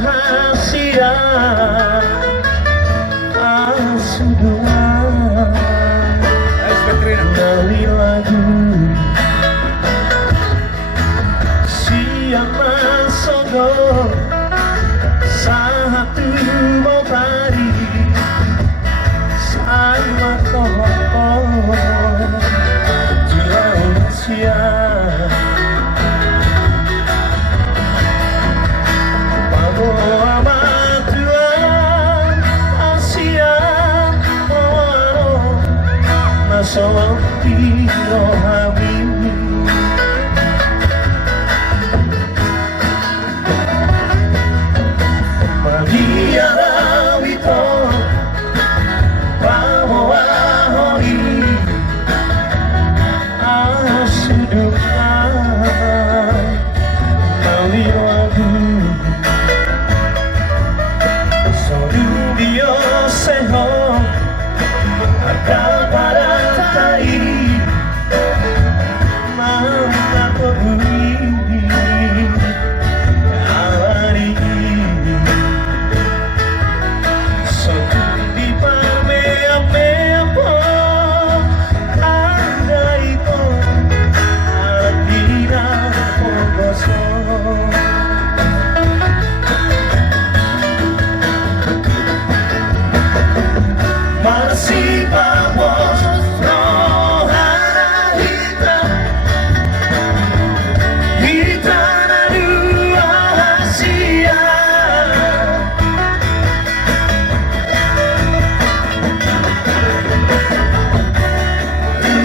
rahasia asuhan dari lagu siang masuk satu botari sama kau jual siang bawa batuan Asia Nasawa Tino Habib Maria Rawito Bawa Hori Asudukan Mali lagu Sorubio Seho Akal Paratai Mana Pebui Awari Sotundi Pame-ame-po Andai ko Adina Pogoso Masih vamos rohana Gitana dua Asia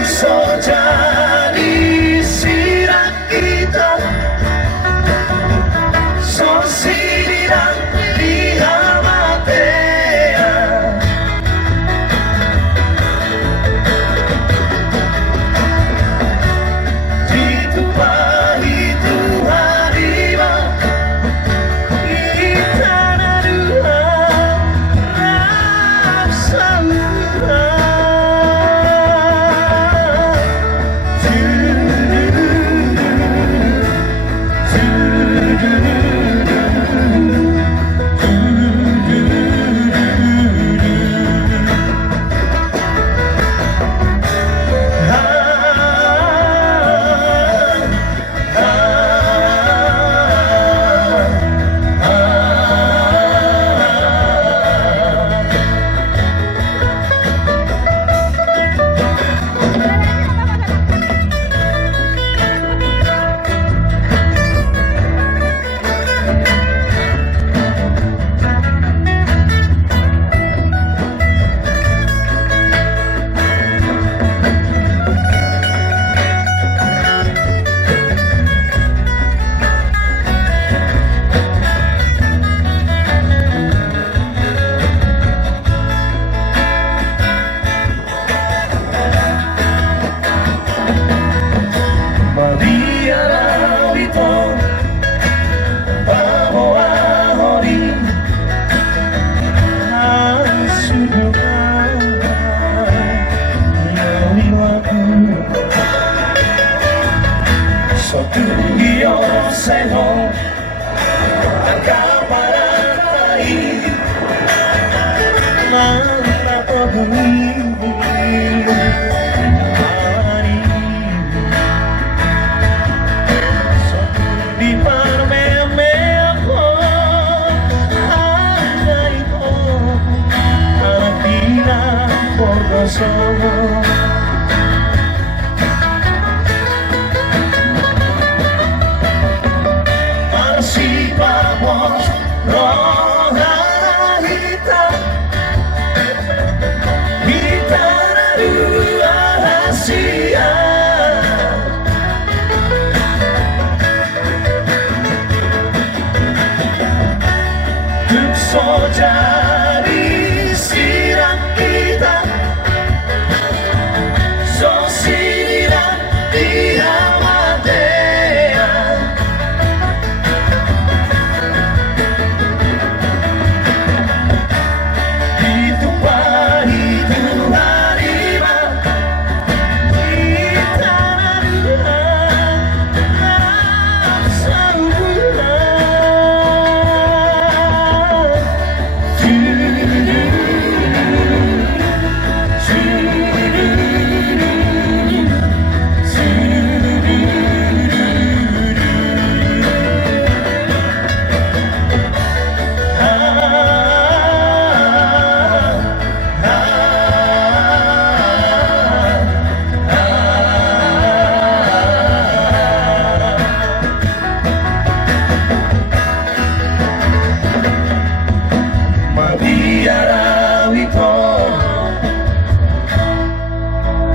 So jadi sirat kita So siniran dihamatea Ditumpahi Tuhan riba Gitana dua Rapsaura Maria Rawito Bawa Hori Asudukan Dari lagu Sotudio Seho Akaparatai Mana Pebui Di Parme-ame-po Andai ko Adina Pogoso Masih vamos rohana Gitana dua Asia So jadi sirat kita So siniran dihamatea Ditumpahi Tuhan riba Gitana dua Rapsaura Araw ito